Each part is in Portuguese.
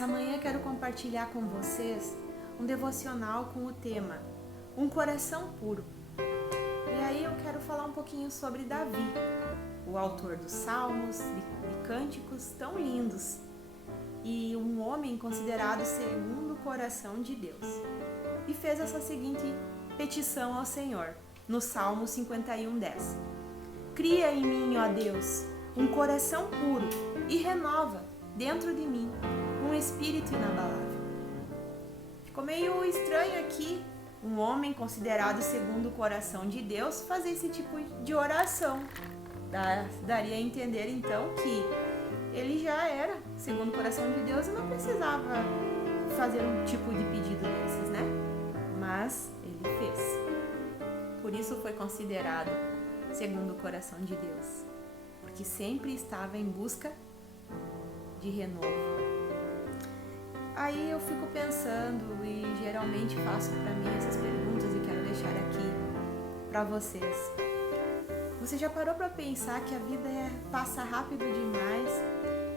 Nessa manhã quero compartilhar com vocês um devocional com o tema Um Coração Puro. E aí eu quero falar um pouquinho sobre Davi, o autor dos salmos, de cânticos tão lindos, e um homem considerado segundo o coração de Deus. E fez essa seguinte petição ao Senhor, no Salmo 51:10. Cria em mim, ó Deus, um coração puro e renova dentro de mim um espírito inabalável. Ficou meio estranho aqui um homem considerado segundo o coração de Deus fazer esse tipo de oração. Daria a entender então que ele já era segundo o coração de Deus e não precisava fazer um tipo de pedido desses, né? Mas ele fez. Por isso foi considerado segundo o coração de Deus, porque sempre estava em busca de renovo. Aí eu fico pensando e geralmente faço para mim essas perguntas e quero deixar aqui para vocês. Você já parou para pensar que a vida passa rápido demais,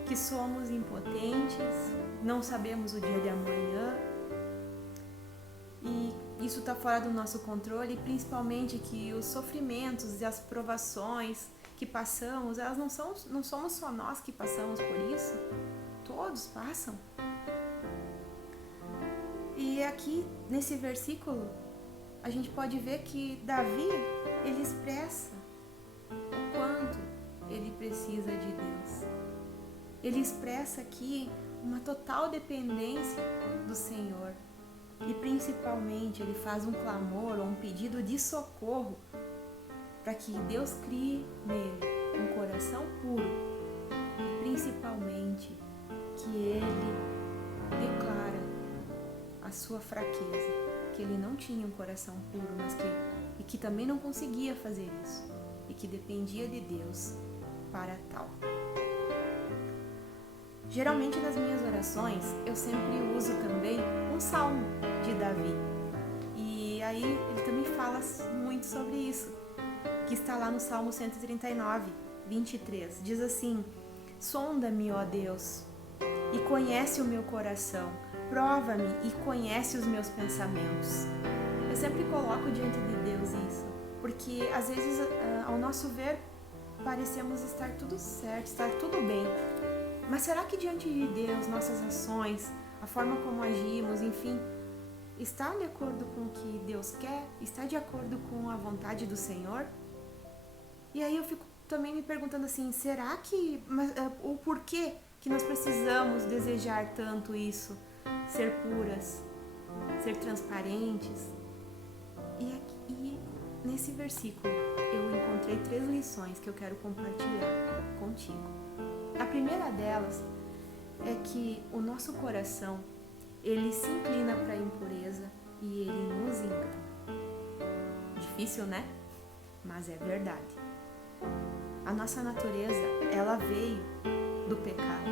que somos impotentes, não sabemos o dia de amanhã e isso está fora do nosso controle, e principalmente que os sofrimentos e as provações que passamos, elas não somos só nós que passamos por isso, todos passam. E aqui nesse versículo a gente pode ver que Davi, ele expressa o quanto ele precisa de Deus. Ele expressa aqui uma total dependência do Senhor. E principalmente ele faz um clamor ou um pedido de socorro para que Deus crie nele um coração puro. E principalmente que ele declara a sua fraqueza, que ele não tinha um coração puro, mas que também não conseguia fazer isso e que dependia de Deus para tal. Geralmente nas minhas orações eu sempre uso também um salmo de Davi, e aí ele também fala muito sobre isso, que está lá no Salmo 139, 23, diz assim: sonda-me, ó Deus, e conhece o meu coração, prova-me e conhece os meus pensamentos. Eu sempre coloco diante de Deus isso, porque às vezes ao nosso ver parecemos estar tudo certo, estar tudo bem. Mas será que diante de Deus, nossas ações, a forma como agimos, enfim, está de acordo com o que Deus quer? Está de acordo com a vontade do Senhor? E aí eu fico também me perguntando assim, será que, o porquê que nós precisamos desejar tanto isso? Ser puras, ser transparentes? E nesse versículo eu encontrei 3 lições que eu quero compartilhar contigo. A primeira delas é que o nosso coração, ele se inclina para a impureza e ele nos engana. Difícil, né? Mas é verdade. A nossa natureza, ela veio do pecado.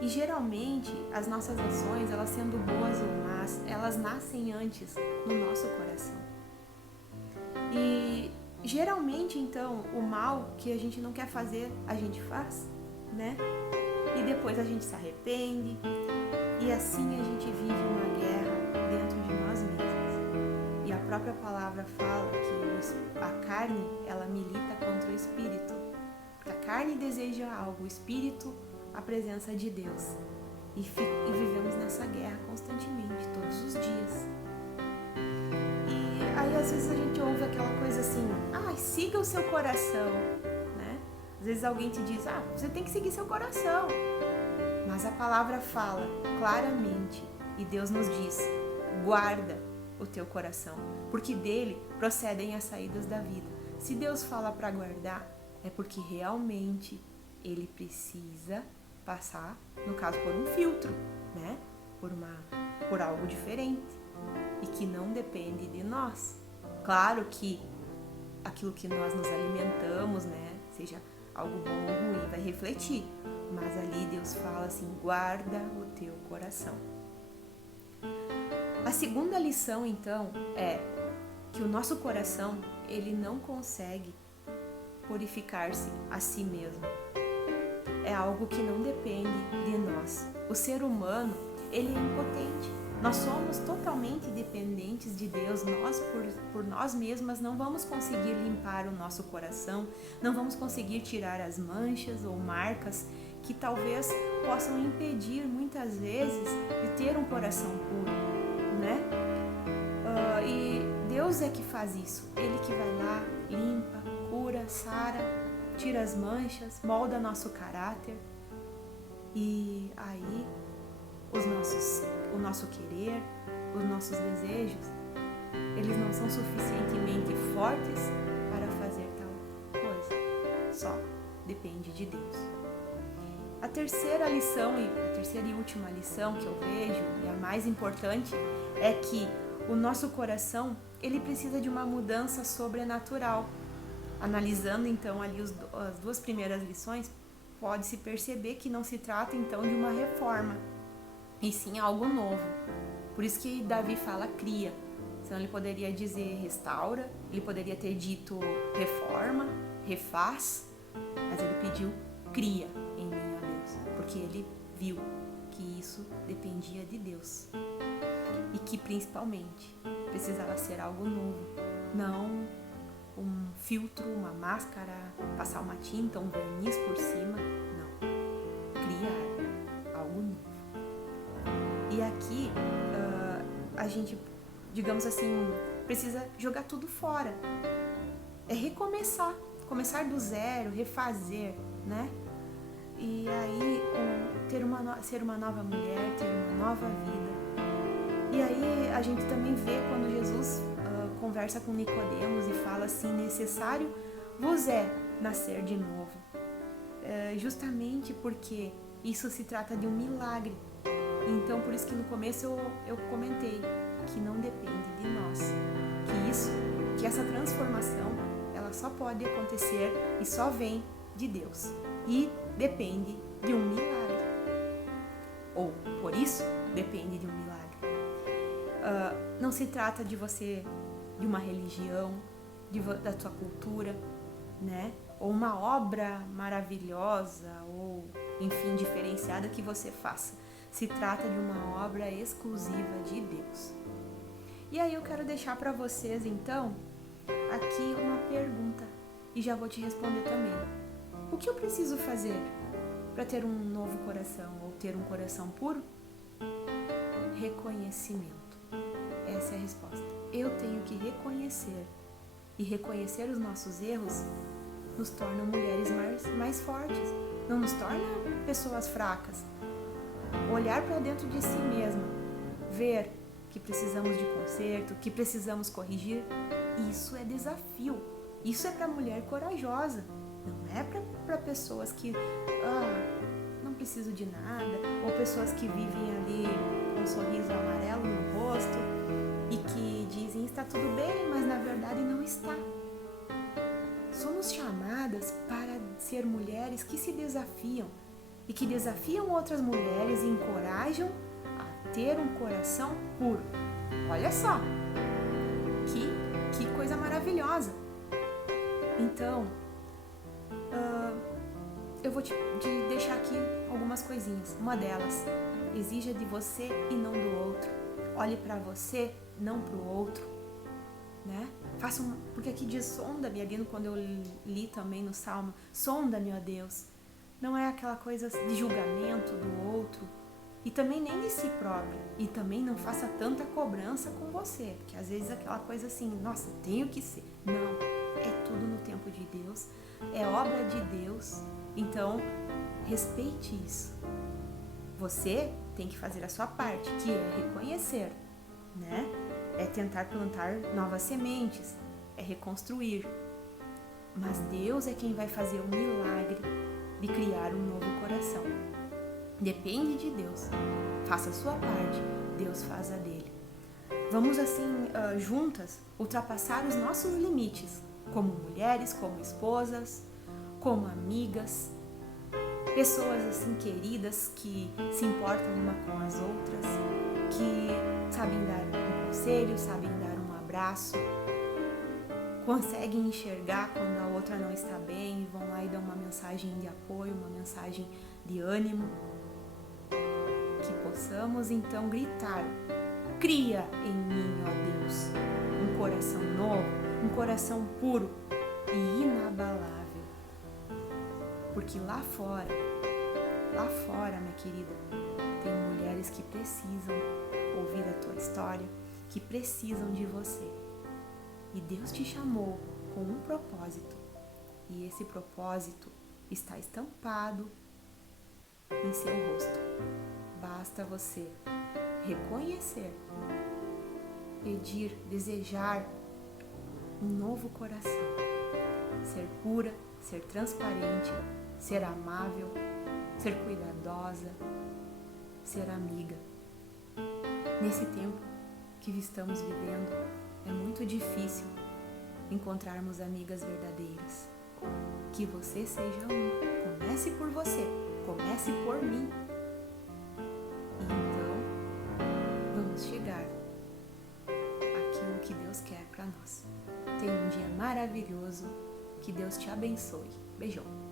E geralmente as nossas ações, elas sendo boas ou más, elas nascem antes no nosso coração. E geralmente então o mal que a gente não quer fazer, a gente faz, né? E depois a gente se arrepende e assim a gente vive uma guerra dentro de nós mesmos. E a própria palavra fala que a carne, ela milita contra o espírito. Porque a carne deseja algo, o espírito a presença de Deus. E vivemos nessa guerra constantemente, todos os dias. E aí às vezes a gente ouve aquela coisa assim, siga o seu coração, né? Às vezes alguém te diz, você tem que seguir seu coração. Mas a palavra fala claramente, e Deus nos diz, guarda o teu coração, porque dele procedem as saídas da vida. Se Deus fala para guardar, é porque realmente ele precisa passar, no caso, por um filtro, né? Por algo diferente e que não depende de nós. Claro que aquilo que nós nos alimentamos, né? Seja algo bom ou ruim, vai refletir. Mas ali Deus fala assim, guarda o teu coração. A segunda lição, então, é que o nosso coração, ele não consegue purificar-se a si mesmo. é algo que não depende de nós. O ser humano, ele é impotente. Nós somos totalmente dependentes de Deus. Nós, por nós mesmas, não vamos conseguir limpar o nosso coração, não vamos conseguir tirar as manchas ou marcas que talvez possam impedir, muitas vezes, de ter um coração puro, né? E Deus é que faz isso. Ele que vai lá, limpa, cura, sara, tira as manchas, molda nosso caráter. E aí, o nosso querer, os nossos desejos, eles não são suficientemente fortes para fazer tal coisa. Só depende de Deus. A terceira lição, a terceira e última lição que eu vejo, e a mais importante, é que o nosso coração, ele precisa de uma mudança sobrenatural. Analisando então ali as duas primeiras lições, pode-se perceber que não se trata então de uma reforma, e sim algo novo. Por isso que Davi fala cria. Senão ele poderia dizer restaura, ele poderia ter dito reforma, refaz, mas ele pediu cria em mim, ó Deus, porque ele viu que isso dependia de Deus e que principalmente precisava ser algo novo, não um filtro, uma máscara, passar uma tinta, um verniz por cima, não, criar algo novo. E aqui a gente, digamos assim, precisa jogar tudo fora, é recomeçar, começar do zero, refazer, né? E aí ser uma nova mulher, ter uma nova vida. E aí a gente também vê quando Jesus conversa com Nicodemos e fala assim, necessário vos é nascer de novo. Justamente porque isso se trata de um milagre. Então por isso que no começo eu comentei que não depende de nós. Que essa transformação, ela só pode acontecer e só vem de Deus. E depende de um milagre. Ou, por isso, depende de um milagre. Não se trata de você, de uma religião, da tua cultura, né? Ou uma obra maravilhosa, ou, enfim, diferenciada que você faça. Se trata de uma obra exclusiva de Deus. E aí eu quero deixar para vocês, então, aqui uma pergunta. E já vou te responder também. O que eu preciso fazer para ter um novo coração ou ter um coração puro? Reconhecimento. Essa é a resposta. Eu tenho que reconhecer. E reconhecer os nossos erros nos torna mulheres mais fortes. Não nos torna pessoas fracas. Olhar para dentro de si mesma. Ver que precisamos de conserto, que precisamos corrigir. Isso é desafio. Isso é para mulher corajosa. Não é para pessoas que não precisam de nada, ou pessoas que vivem ali com um sorriso amarelo no rosto e que dizem está tudo bem, mas na verdade não está. Somos chamadas para ser mulheres que se desafiam e que desafiam outras mulheres e encorajam a ter um coração puro. Olha só, que coisa maravilhosa. Então, eu vou te deixar aqui algumas coisinhas. Uma delas, exija de você e não do outro. Olhe para você, não para o outro, né? Porque aqui diz sonda-me, ali quando eu li também no Salmo, sonda-me, ó Deus. Não é aquela coisa de julgamento do outro e também nem de si próprio. E também não faça tanta cobrança com você, porque às vezes aquela coisa assim, nossa, tenho que ser. Não, é tudo no tempo de Deus, é obra de Deus. Então, respeite isso. Você tem que fazer a sua parte, que é reconhecer, né? É tentar plantar novas sementes, é reconstruir. Mas Deus é quem vai fazer o milagre de criar um novo coração. Depende de Deus. Faça a sua parte, Deus faz a dele. Vamos assim, juntas, ultrapassar os nossos limites, como mulheres, como esposas, como amigas, pessoas assim queridas que se importam uma com as outras, que sabem dar um conselho, sabem dar um abraço. conseguem enxergar quando a outra não está bem e vão lá e dão uma mensagem de apoio, uma mensagem de ânimo. Que possamos então gritar: cria em mim, ó Deus, um coração novo, um coração puro e inabalável. Porque lá fora, minha querida, tem mulheres que precisam ouvir a tua história, que precisam de você. E Deus te chamou com um propósito. E esse propósito está estampado em seu rosto. Basta você reconhecer, pedir, desejar um novo coração. Ser pura, ser transparente, ser amável, ser cuidadosa, ser amiga. Nesse tempo que estamos vivendo, é muito difícil encontrarmos amigas verdadeiras. Que você seja uma. Comece por você, comece por mim. E então, vamos chegar àquilo que Deus quer para nós. Tenha um dia maravilhoso. Que Deus te abençoe. Beijão.